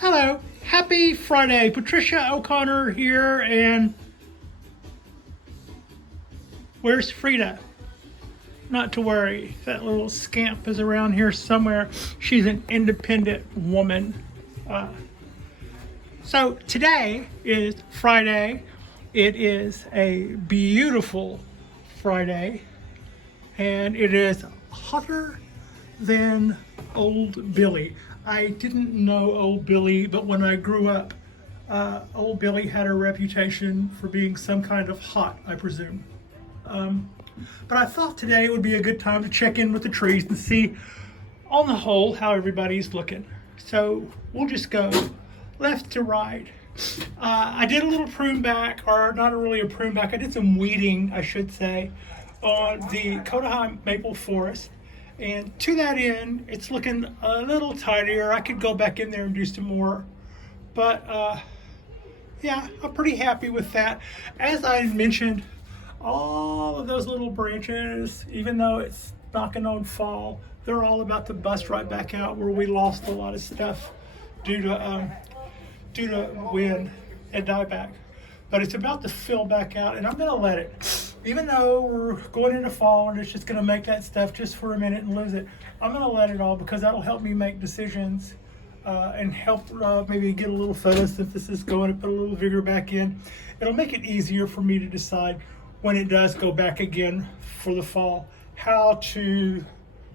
Hello, happy Friday. Patricia O'Connor here, and where's Frida? Not to worry, that little scamp is around here somewhere. She's an independent woman. So today is Friday. It is a beautiful Friday, and it is hotter than Old Billy. I didn't know Old Billy, but when I grew up, Old Billy had a reputation for being some kind of hot, I presume. But I thought today would be a good time to check in with the trees and see, on the whole, how everybody's looking. So we'll just go left to right. I did a little prune back, or not really a prune back, I did some weeding, I should say, on the Kodahai maple forest. And to that end, it's looking a little tidier. I could go back in there and do some more. But yeah, I'm pretty happy with that. As I mentioned, all of those little branches, even though it's knocking on fall, they're all about to bust right back out where we lost a lot of stuff due to wind and dieback. But it's about to fill back out, and I'm going to let it. Even though we're going into fall and it's just going to make that stuff just for a minute and lose it, I'm going to let it all because that'll help me make decisions and help maybe get a little photosynthesis going and put a little vigor back in. It'll make it easier for me to decide when it does go back again for the fall,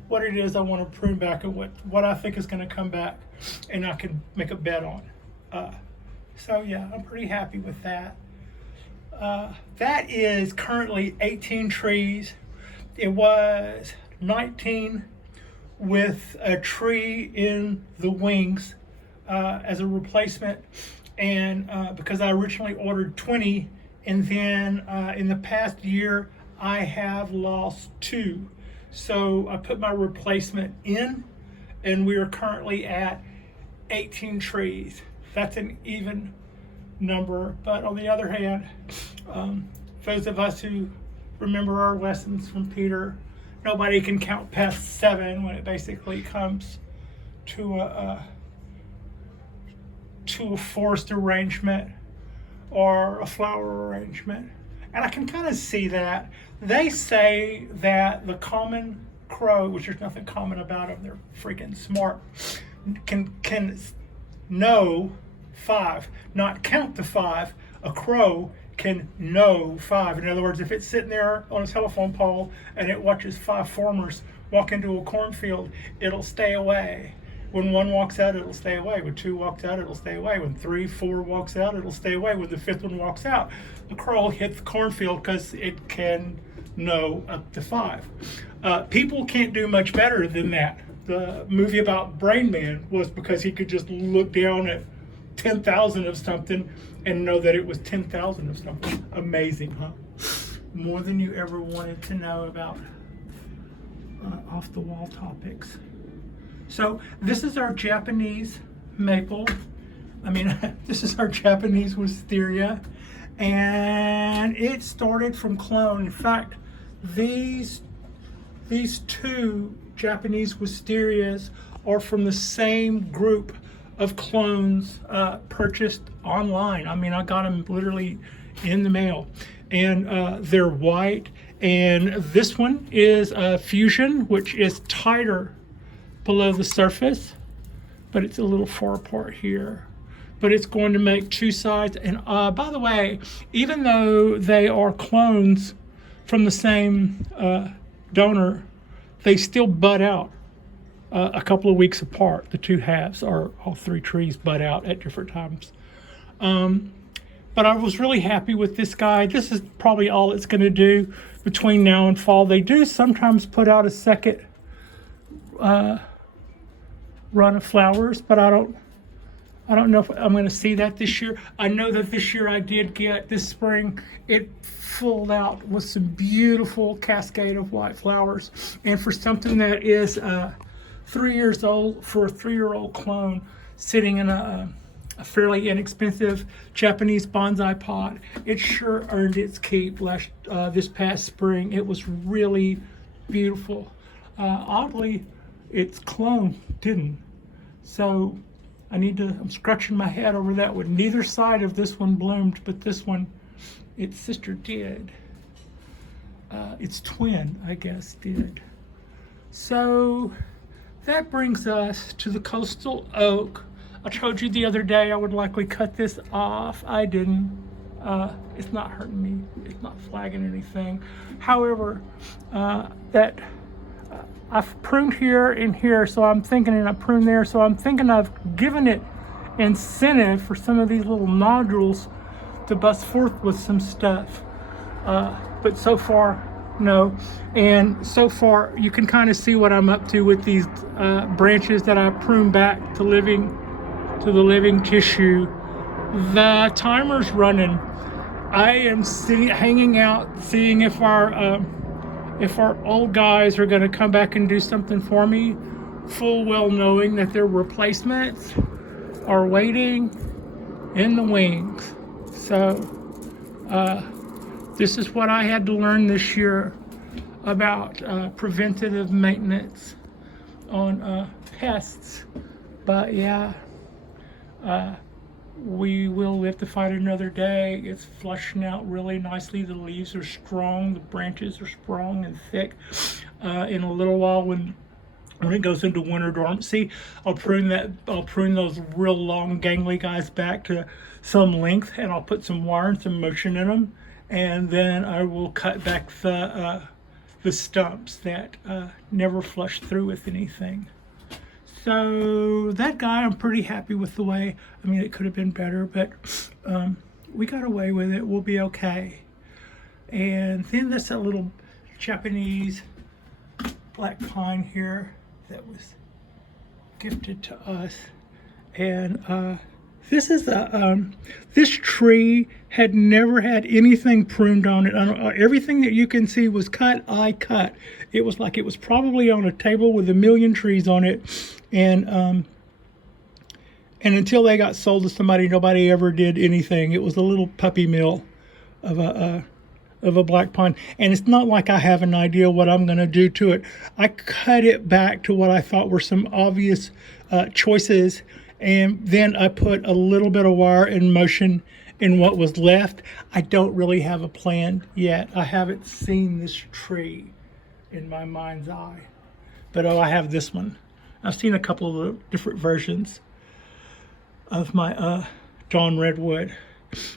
what it is I want to prune back and what I think is going to come back and I can make a bet on. So yeah, I'm pretty happy with that. That is currently 18 trees. It was 19 with a tree in the wings as a replacement, and because I originally ordered 20, and then in the past year I have lost 2. So I put my replacement in, and we are currently at 18 trees. That's an even number, but on the other hand, those of us who remember our lessons from Peter, nobody can count past 7 when it basically comes to a forest arrangement or a flower arrangement. And I can kind of see that. They say that the common crow, which there's nothing common about them, they're freaking smart, can know 5, not count to 5. A crow can know 5. In other words, if it's sitting there on a telephone pole and it watches 5 farmers walk into a cornfield, it'll stay away. When 1 walks out, it'll stay away. When 2 walks out, it'll stay away. When 3, 4 walks out, it'll stay away. When the 5th one walks out, the crow will hit the cornfield because it can know up to 5. People can't do much better than that. The movie about Brain Man was because he could just look down at 10,000 of something and know that it was 10,000 of something. Amazing, huh? More than you ever wanted to know about off the wall topics. So this is our Japanese maple. This is our Japanese wisteria, and it started from clone. In fact, these 2 Japanese wisterias are from the same group of clones purchased online. I got them literally in the mail, and they're white. And this one is a fusion, which is tighter below the surface, but it's a little far apart here. But it's going to make 2 sides. And by the way, even though they are clones from the same donor, they still bud out a couple of weeks apart. The 2 halves, are all 3 trees bud out at different times. But I was really happy with this guy. This is probably all it's going to do between now and fall. They do sometimes put out a second run of flowers, but I don't know if I'm going to see that this year. I know that this year I did get, this spring, it filled out with some beautiful cascade of white flowers. And for something that is 3 years old, for a 3-year-old clone sitting in a fairly inexpensive Japanese bonsai pot, it sure earned its keep this past spring. It was really beautiful. Oddly, its clone didn't. So I'm scratching my head over that one. Neither side of this one bloomed, but this one, its sister did. Its twin, I guess, did. So that brings us to the coastal oak. I told you the other day I would likely cut this off. I didn't. It's not hurting me. It's not flagging anything. However, I've pruned here and here, so I'm thinking, and I pruned there, so I'm thinking I've given it incentive for some of these little nodules to bust forth with some stuff. But so far, no. And so far, you can kind of see what I'm up to with these branches that I pruned back to the living tissue. The timer's running. I am hanging out, seeing if our old guys are going to come back and do something for me, full well knowing that their replacements are waiting in the wings. So this is what I had to learn this year about preventative maintenance on pests. But yeah, we will live to fight another day. It's flushing out really nicely. The leaves are strong. The branches are strong and thick. In a little while, when it goes into winter dormancy, I'll prune those real long, gangly guys back to some length, and I'll put some wire and some motion in them, and then I will cut back the stumps that never flush through with anything. So that guy, I'm pretty happy with the way. I mean, it could have been better, but we got away with it. We'll be okay. And then there's that little Japanese black pine here that was gifted to us. And this is this tree had never had anything pruned on it. Everything that you can see was cut. I cut. It was like it was probably on a table with a million trees on it. And until they got sold to somebody, nobody ever did anything. It was a little puppy mill of a black pine. And it's not like I have an idea what I'm going to do to it. I cut it back to what I thought were some obvious choices. And then I put a little bit of wire in motion in what was left. I don't really have a plan yet. I haven't seen this tree in my mind's eye. But I have this one. I've seen a couple of different versions of my Dawn Redwood.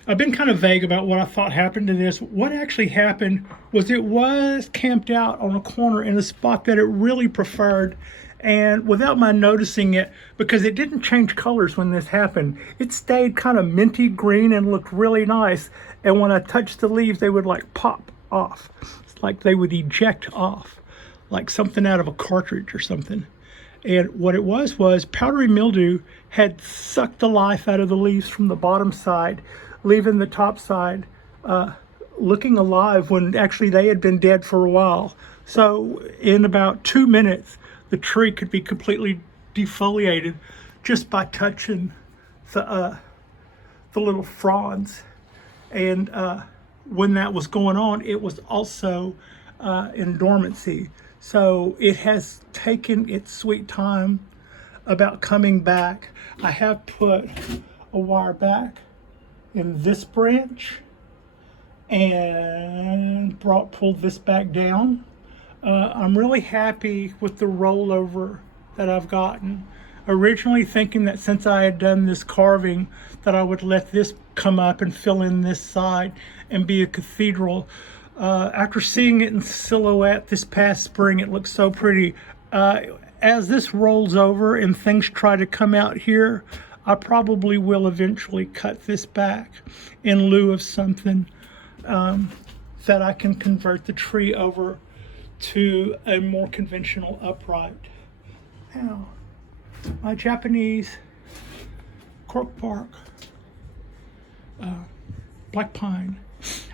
I've been kind of vague about what I thought happened to this. What actually happened was it was camped out on a corner in a spot that it really preferred, and without my noticing it, because it didn't change colors when this happened, it stayed kind of minty green and looked really nice. And when I touched the leaves, they would like pop off. It's like they would eject off, like something out of a cartridge or something. And what it was powdery mildew had sucked the life out of the leaves from the bottom side, leaving the top side looking alive when actually they had been dead for a while. So in about 2 minutes, the tree could be completely defoliated just by touching the little fronds. And when that was going on, it was also in dormancy. So it has taken its sweet time about coming back. I have put a wire back in this branch and pulled this back down. I'm really happy with the rollover that I've gotten. Originally thinking that since I had done this carving that I would let this come up and fill in this side and be a cathedral. After seeing it in silhouette this past spring, it looks so pretty. As this rolls over and things try to come out here, I probably will eventually cut this back in lieu of something that I can convert the tree over to a more conventional upright. Now, my Japanese cork bark black pine.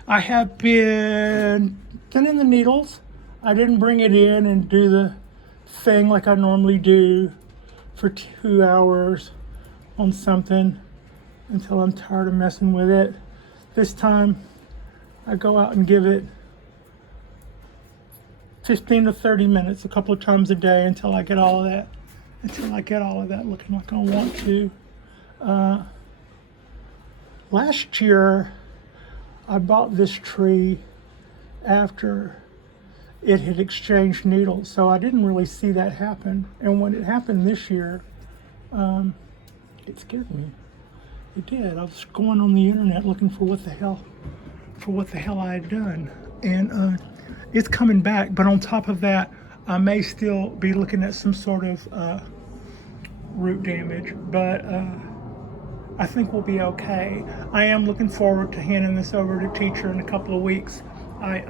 I have been thinning the needles. I didn't bring it in and do the thing like I normally do for 2 hours on something until I'm tired of messing with it. This time I go out and give it 15 to 30 minutes a couple of times a day until I get all of that looking like I want to. Last year, I bought this tree after it had exchanged needles, so I didn't really see that happen. And when it happened this year, it scared me. It did. I was going on the internet looking for what the hell I had done, and it's coming back. But on top of that, I may still be looking at some sort of root damage, but I think we'll be okay. I am looking forward to handing this over to teacher in a couple of weeks. I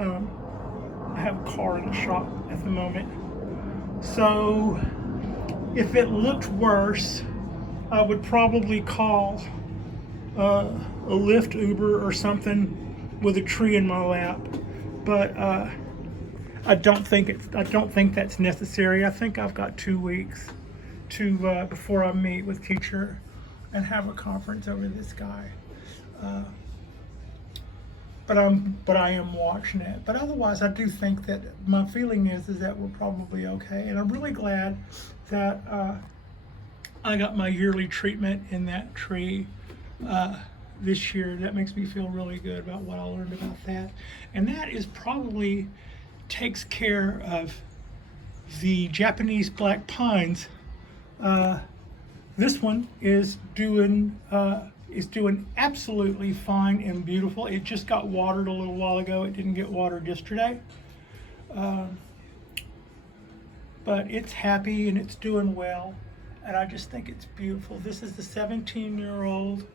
have a car in the shop at the moment. So if it looked worse, I would probably call a Lyft Uber or something with a tree in my lap. But I don't think that's necessary. I think I've got 2 weeks to before I meet with teacher and have a conference over this guy. But I am watching it. But otherwise, I do think that my feeling is that we're probably okay. And I'm really glad that I got my yearly treatment in that tree this year. That makes me feel really good about what I learned about that. And that is probably takes care of the Japanese black pines. This one is doing absolutely fine and beautiful. It just got watered a little while ago. It didn't get watered yesterday. But it's happy and it's doing well. And I just think it's beautiful. This is the 17-year-old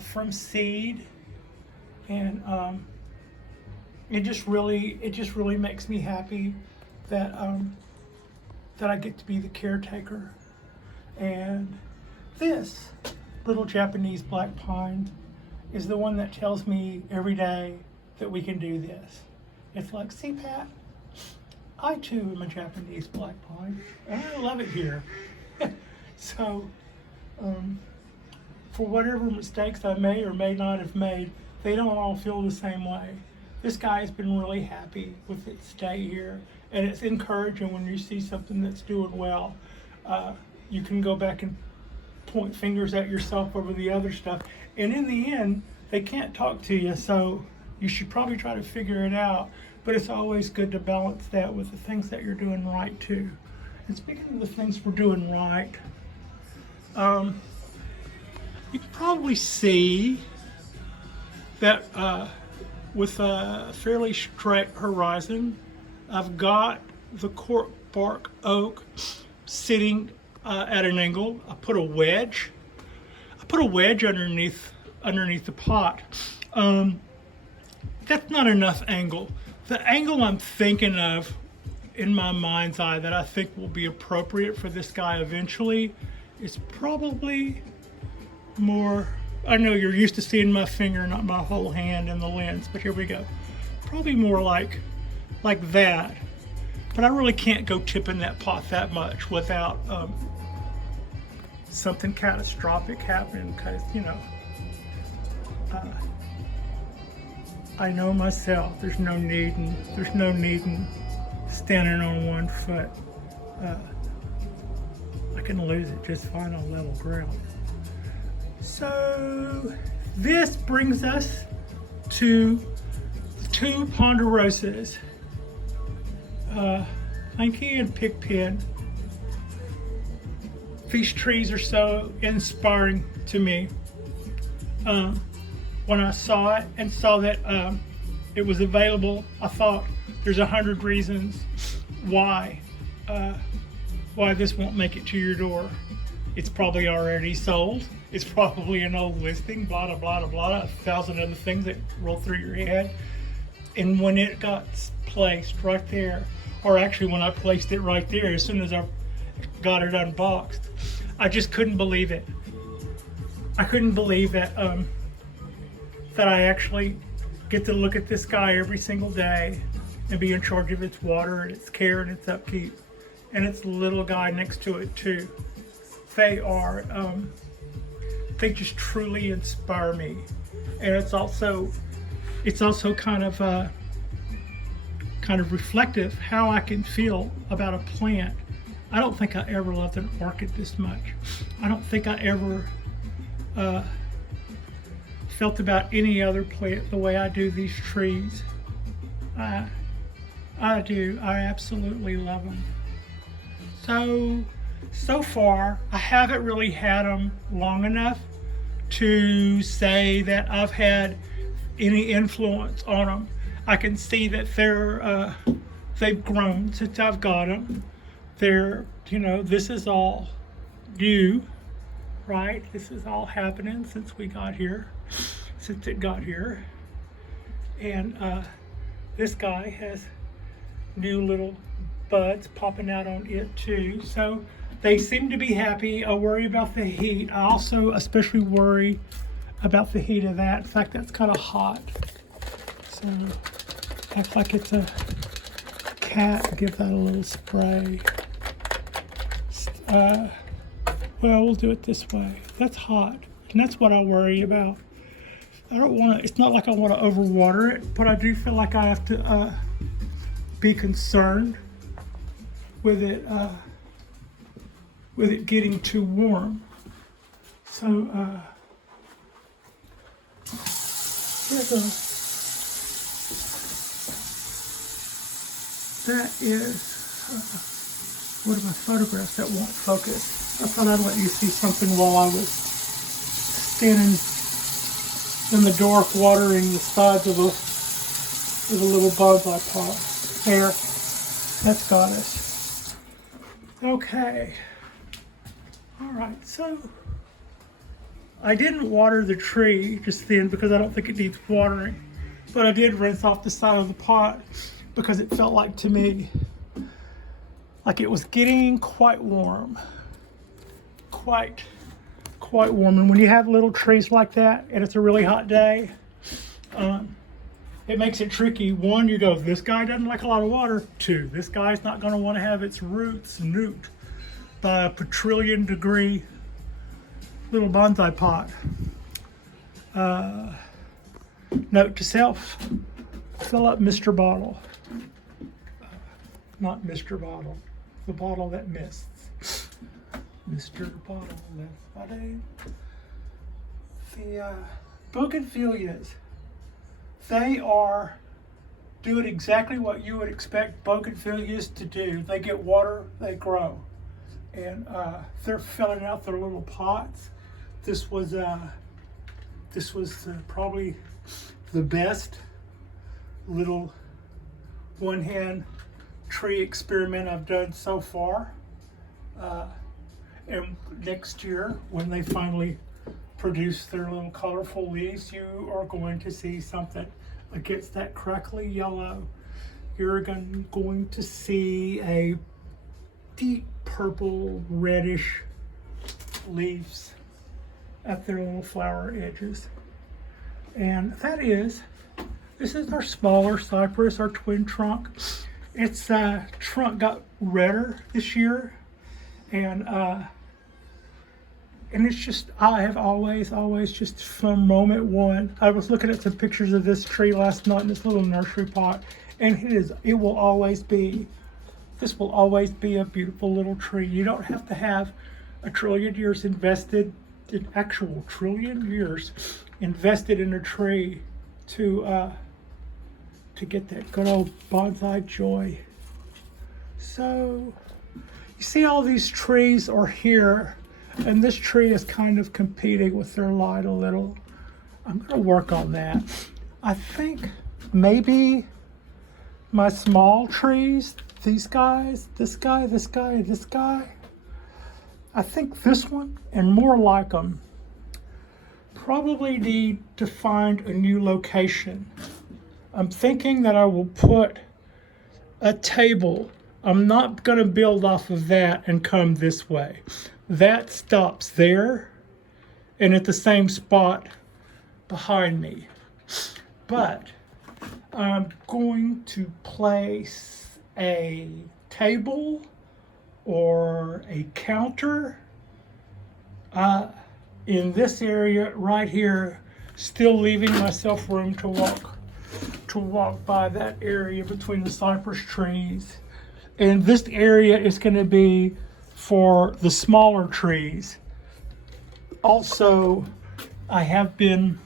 from seed. And it just really makes me happy that I get to be the caretaker. And this little Japanese black pine is the one that tells me every day that we can do this. It's like, see, Pat, I too am a Japanese black pine, and I love it here. So, for whatever mistakes I may or may not have made, they don't all feel the same way. This guy has been really happy with its stay here, and it's encouraging when you see something that's doing well. You can go back and point fingers at yourself over the other stuff, and in the end, they can't talk to you, so you should probably try to figure it out. But it's always good to balance that with the things that you're doing right too. And speaking of the things we're doing right, you can probably see that with a fairly straight horizon, I've got the Cork Bark Oak sitting at an angle. I put a wedge underneath the pot. That's not enough angle. The angle I'm thinking of in my mind's eye that I think will be appropriate for this guy eventually is probably more, I know you're used to seeing my finger, not my whole hand in the lens, but here we go. Probably more like that. But I really can't go tipping that pot that much without something catastrophic happening, because, you know, I know myself, there's no need in standing on one foot. I can lose it just fine on level ground. So this brings us to the two ponderosas, Hanky and Pigpen. These trees are so inspiring to me. When I saw it and saw that it was available, I thought there's 100 reasons why this won't make it to your door. It's probably already sold. It's probably an old listing, blah, blah, blah, blah, 1,000 other things that roll through your head. And when it got placed right there, or actually when I placed it right there, as soon as I got it unboxed, I just couldn't believe it. I couldn't believe that that I actually get to look at this guy every single day and be in charge of its water and its care and its upkeep, and its little guy next to it too. They just truly inspire me, and it's also kind of reflective how I can feel about a plant. I don't think I ever loved an orchid this much. I don't think I ever felt about any other plant the way I do these trees. I do. I absolutely love them. So far, I haven't really had them long enough to say that I've had any influence on them. I can see that they've grown since I've got them. This is all new, right? This is all happening since it got here. And this guy has new little buds popping out on it too. So they seem to be happy. I worry about the heat. I also especially worry about the heat of that. In fact, that's kind of hot. So acts like it's a cat. Give that a little spray. Well, we'll do it this way. That's hot, and that's what I worry about. I don't want to, it's not like I want to overwater it, but I do feel like I have to be concerned with it getting too warm. So that is one of my photographs that won't focus. I thought I'd let you see something while I was standing in the dark watering the sides of a little bonsai pot. There, that's Goddess. Okay. All right, so I didn't water the tree just then because I don't think it needs watering, but I did rinse off the side of the pot because it felt like to me like it was getting quite warm. Quite warm. And when you have little trees like that and it's a really hot day, it makes it tricky. One, you go, this guy doesn't like a lot of water. Two, this guy's not going to want to have its roots nuked by a quadrillion degree little bonsai pot. Note to self, fill up Mr. Bottle. Not Mr. Bottle, the bottle that mists. Mr. Bottle, that's my name. The bougainvilleas, they are doing exactly what you would expect bougainvilleas to do. They get water, they grow. And they're filling out their little pots. This was probably the best little one-hand tree experiment I've done so far. And next year, when they finally produce their little colorful leaves, you are going to see something against that crackly yellow. You're going to see a deep purple, reddish leaves at their little flower edges. And this is our smaller cypress, our twin trunk. Its trunk got redder this year, and it's just, I have always just from moment one, I was looking at some pictures of this tree last night in this little nursery pot, and this will always be a beautiful little tree. You don't have to have a trillion years invested, an actual trillion years invested in a tree to get that good old bonsai joy. So you see all these trees are here, and this tree is kind of competing with their light a little. I'm going to work on that. I think maybe my small trees, these guys, this guy, this guy, this guy, I think this one and more like them probably need to find a new location. I'm thinking that I will put a table. I'm not going to build off of that and come this way. That stops there and at the same spot behind me. But I'm going to place a table or a counter in this area right here, still leaving myself room to walk by that area between the cypress trees. And this area is going to be for the smaller trees. Also, I have been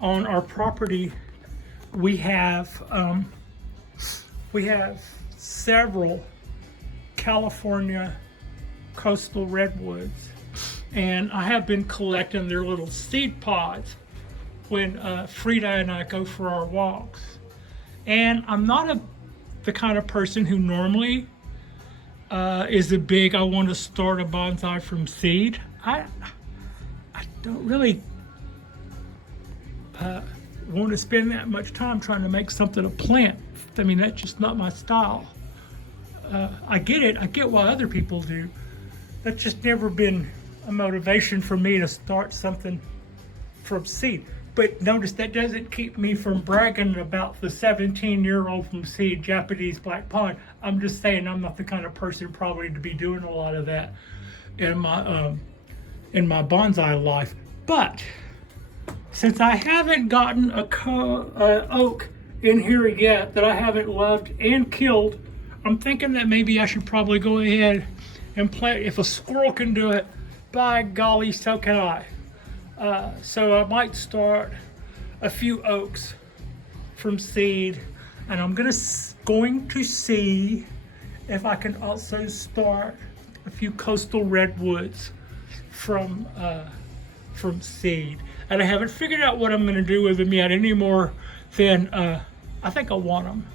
on our property. We have several California coastal redwoods, and I have been collecting their little seed pods when Frida and I go for our walks. And I'm not the kind of person who normally is a big, I want to start a bonsai from seed. I don't really want to spend that much time trying to make something a plant. I mean, that's just not my style. I get it. I get why other people do. That's just never been a motivation for me to start something from seed. But notice that doesn't keep me from bragging about the 17-year-old from seed Japanese black pine. I'm just saying I'm not the kind of person probably to be doing a lot of that in my bonsai life. But since I haven't gotten a oak in here yet that I haven't loved and killed, I'm thinking that maybe I should probably go ahead and plant. If a squirrel can do it, by golly, so can I. So I might start a few oaks from seed, and I'm going to see if I can also start a few coastal redwoods from seed. And I haven't figured out what I'm going to do with them yet, any more than I think I want them.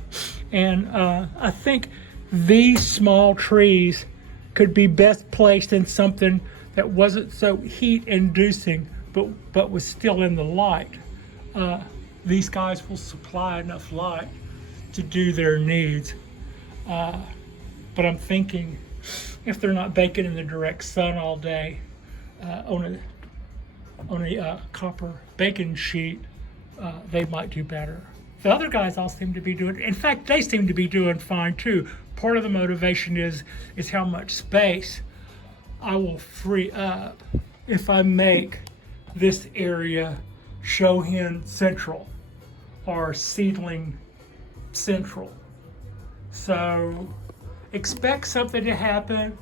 And I think these small trees could be best placed in something that wasn't so heat inducing, but was still in the light. These guys will supply enough light to do their needs. But I'm thinking if they're not baking in the direct sun all day on a copper baking sheet, they might do better. The other guys all seem to be doing, in fact, they seem to be doing fine too. Part of the motivation is how much space I will free up if I make this area Shohin Central or Seedling Central. So expect something to happen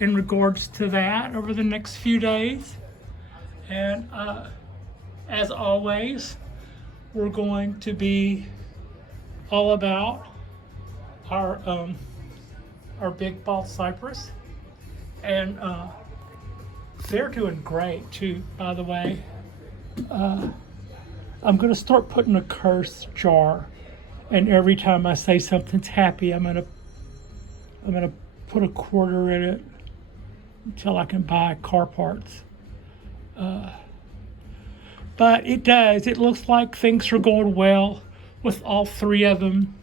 in regards to that over the next few days. And as always, we're going to be all about our big bald cypress, and they're doing great too, by the way. I'm going to start putting a curse jar, and every time I say something's happy, I'm going to put a quarter in it until I can buy car parts. But it does. It looks like things are going well with all three of them.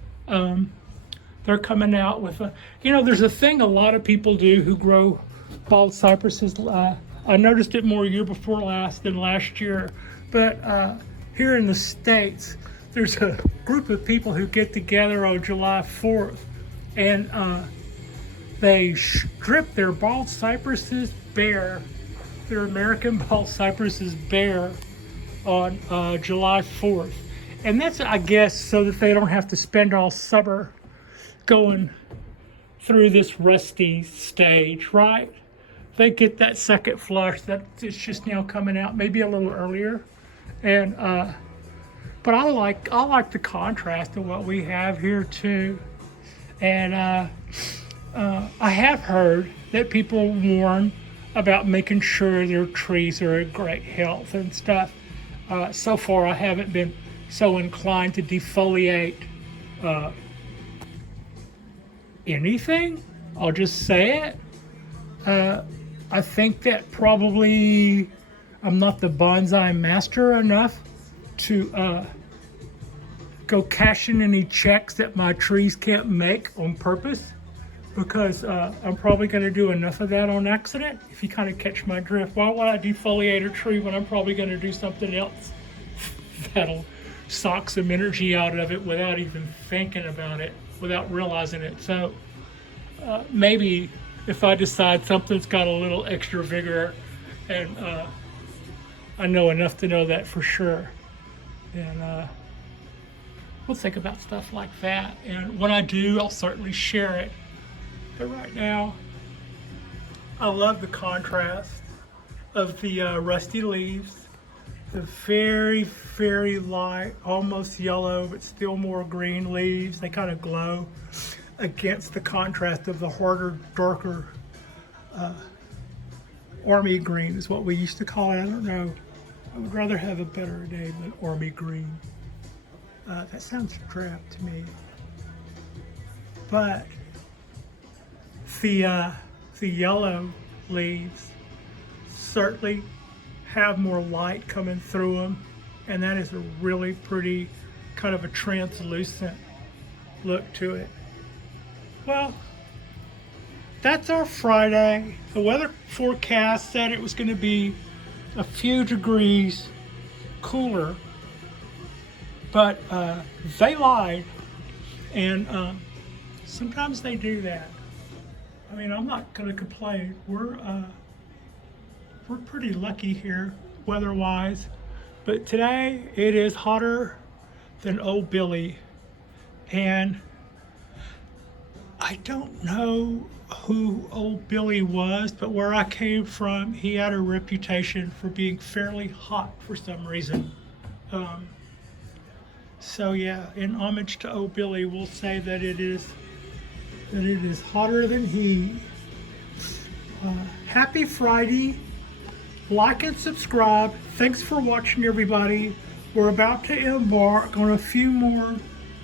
They're coming out with there's a thing a lot of people do who grow bald cypresses. I noticed it more year before last than last year. But here in the States, there's a group of people who get together on July 4th, and they strip their bald cypresses bare, their American bald cypresses bare on July 4th. And that's, I guess, so that they don't have to spend all summer going through this rusty stage, right? They get that second flush that it's just now coming out, maybe a little earlier. And but I like the contrast of what we have here too. And I have heard that people warn about making sure their trees are in great health and stuff. So far, I haven't been so inclined to defoliate anything. I'll just say it. I think that probably I'm not the bonsai master enough to go cashing any checks that my trees can't make on purpose, because I'm probably going to do enough of that on accident, if you kind of catch my drift. Why would I defoliate a tree when I'm probably going to do something else that'll suck some energy out of it without even thinking about it, without realizing it? So maybe if I decide something's got a little extra vigor, and I know enough to know that for sure, and we'll think about stuff like that. And when I do, I'll certainly share it. But right now, I love the contrast of the rusty leaves the very, very light, almost yellow, but still more green leaves. They kind of glow against the contrast of the harder, darker army green is what we used to call it. I don't know. I would rather have a better name than army green. That sounds drab to me. But the yellow leaves certainly have more light coming through them, and that is a really pretty kind of a translucent look to it. Well, that's our Friday. The weather forecast said it was going to be a few degrees cooler, but they lied, and sometimes they do that. I mean, I'm not going to complain. We're pretty lucky here weather-wise, but today it is hotter than Old Billy, and I don't know who Old Billy was, but where I came from, he had a reputation for being fairly hot for some reason. So yeah, in homage to Old Billy, we'll say that it is hotter than he. Happy Friday. Like and subscribe. Thanks for watching, everybody. We're about to embark on a few more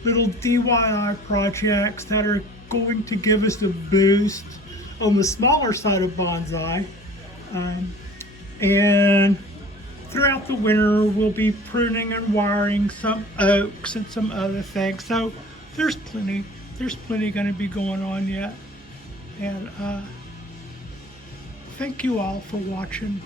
little DIY projects that are going to give us a boost on the smaller side of bonsai. And throughout the winter, we'll be pruning and wiring some oaks and some other things. So there's plenty going to be going on yet. And thank you all for watching.